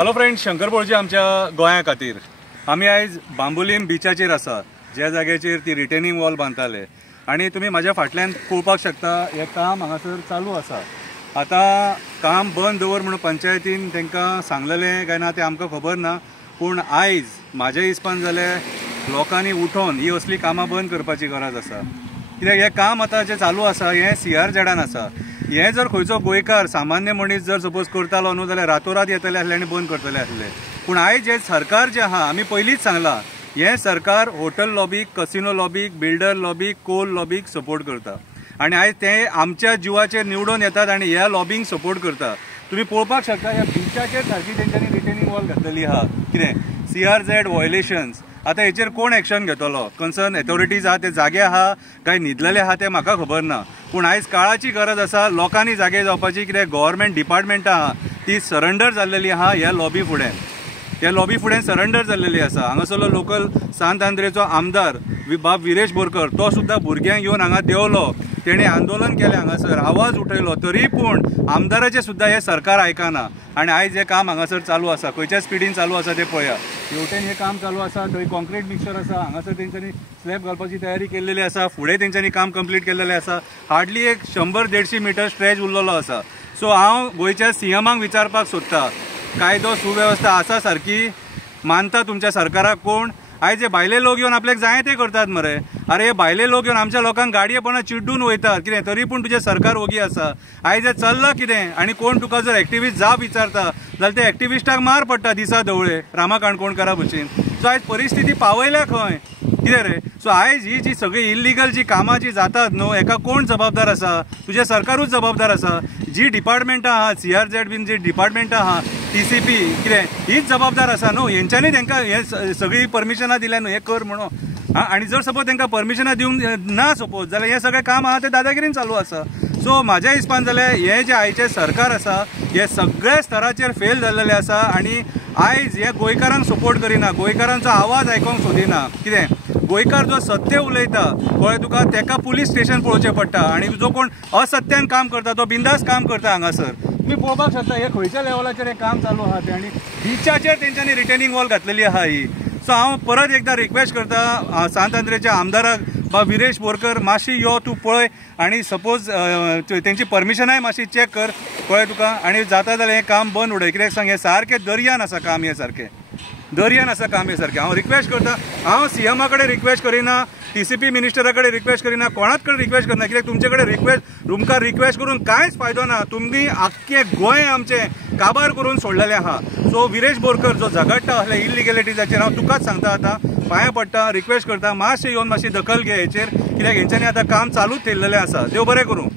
Hello friends, Shankar बोळजी आमच्या गोंया खातीर आमी आयज बांबोलीम बिचाचेर आसा, ज्या जाग्याचेर ती रिटेनिंग वॉल बांदताले आणि तुम्ही माझ्या फाटल्यान पळोवपाक शकता हे काम हांगासर चालू आसा। आता काम बंद दवर म्हणून पंचायतीन तांकां सांगलेलें काय ना ते आमकां खबर ना, पूण आयज म्हाज्या हिसपान जाल्यार लोकांनी उठोन ही असली कामां बंद करपाची गरज आसा। कित्याक हे काम आता जे चालू आसा हे CRZान आसा। हे जर खंयचो गोंयकार सामान्य मनीस जर सपोज करतालो न्हू जाल्यार रातोरात येतले आसले आनी बंद करतले आसले। पूण आयज हे सरकार जे आहा, आमी पयलींच सांगलां, हे सरकार होटल लॉबीक, कसिनो लॉबीक, बिल्डर लॉबीक, कोल लॉबीक सपोर्ट करता आणि आयज ते आमच्या जिवाचेर निवडून येतात आणि ह्या लॉबींक सपोर्ट करता। तुम्ही पळोवपाक शकता ह्या बिचाचेर सारकी तेंच्यांनी रिटेनिंग वॉल घातलेली आहा। कितें CRZ व्हायोलेशन्स, आता हेचेर कोण एक्शन घेतलो? कन्सर्न अथॉरिटीज आहा ते जागे आहा काय न्हिदलेले आहा ते म्हाका खबर ना, पूण आयज काळाची गरज आसा लोकांनी जागे जावपाची। कित्याक गव्हर्मेंट डिपार्टमेंटां आहा ती सरेंडर जाल्लेली आहा ह्या लॉबी फुडें, ह्या लॉबी फुडें सरेंडर जाल्लेली आसा। हांगासरलो लोकल सांत आंद्रेचो आमदार बाब विरेश बोरकर तो सुद्दां भुरग्यांक घेवन हांगा देंवलो, तेणे आंदोलन केलें, हांगासर आवाज उठयलो, तरी पूण आमदाराचे सुद्दां हे सरकार आयकना आणि आयज हे काम हांगासर चालू आसा। खंयच्या स्पिडीन चालू आसा ते पळया। हेवटेन हे काम चालू आसा, थंय कॉन्क्रीट मिक्सचर आसा, हांगासर तेंच्यांनी स्लॅब घालपाची तयारी केल्लेली आसा, फुडें तेंच्यांनी काम कंप्लीट केल्लेलें आसा। हार्डली एक 100-150 मीटर स्ट्रेच उरलेलो आसा। सो हांव गोंयच्या CMाक विचारपाक सोदतां, कायदो सुवेवस्था आसा सारकी? मानता तुमच्या सरकाराक कोण? आयज हे भायले लोक येवन आपल्याक जाय ते करतात मरे। अरे हे भायले लोक येवन आमच्या लोकांक गाडयेपणां चिड्डून वयतात, कितें तरी पूण तुजें सरकार ओगी आसा। आयज हे चल्लां कितें? आणि कोण तुका जर एक्टिविस्ट जाप विचारता जाल्यार ते एक्टिविस्टाक मार पडटा दिसा ढवळे रामा काणकोणकारा भशेन। सो आयज परिस्थिती पावयल्या खंय? कितें रे? सो आयज ही जी सगळी इल्लिगल जी कामां जी जातात न्हू, हेका कोण जबाबदार आसा? तुजें सरकारूच जबाबदार आसा। जी डिपार्टमेंटां आहा, CRZ बीन जी डिपार्टमेंटां आहा, TCP कितें हीच जबाबदार आसा न्हू। हेंच्यांनी तांकां हे सगळी परमिशनां दिल्या न्हू हे कर म्हणून। आणि जर सपोज तांकां परमिशनां दिवंक ना सपोज जाल्यार हे सगळें काम आहा ते दादागिरीन चालू आसा। सो म्हाज्या हिसपान जाल्यार हे जे आयचे सरकार आसा हे सगळ्या स्तराचेर फेल जाल्लेले आसा आणि आयज हे गोंयकारांक सपोर्ट करिना, गोंयकारांचो आवाज आयकोंक सोदिना। कितें गोंयकार जो सत्य उलयता कळ्ळें तुका, तेका पुलीस स्टेशन पळोवचें पडटा आणि जो कोण असत्यान काम करता तो बिंदास काम करता हांगासर। तुम्ही पळोवपाक शकता हे खंयच्या लेवलाचेर हे काम चालू आहा ते, आणि बिचाचेर तेंच्यांनी रिटेनिंग वॉल घातलेली आहा ही। सो हांव परत एकदा रिक्वेस्ट करता सांत आंद्रेच्या आमदाराक बा विरेश बोरकर, मातशी यो तूं पळय आणि सपोज तेंची परमिशनाय मातशी चॅक कर कळ्ळें तुका, आणि जाता जाल्यार हें काम बंद उडय। कित्याक सांग, हे सारकें दर्यान आसा काम, हे सारकें दर्यान आसा काम हे सारकें। हांव रिक्वेस्ट करता, हांव CMा कडेन रिक्वेस्ट करिना, TCP मिनिस्टरा कडेन रिक्वेस्ट करिना, कोणाच कडेन रिक्वेस्ट करना। कित्याक तुमचे कडेन तुमकां रिक्वेस्ट करून कांयच फायदो ना। तुमी आख्खें गोंय आमचें काबार करून सोडलेलें आहा। सो विरेश बोरकर जो झगडटा असल्या इल्लिगॅलिटीजाचेर, हांव तुकाच सांगता आतां, पांयां पडटा, रिक्वेस्ट करता, मातशें येवन मातशी दखल घे हेचेर, कित्याक हेंच्यांनी आतां काम चालूच थेयल्लेलें आसा। देव बरें करूं।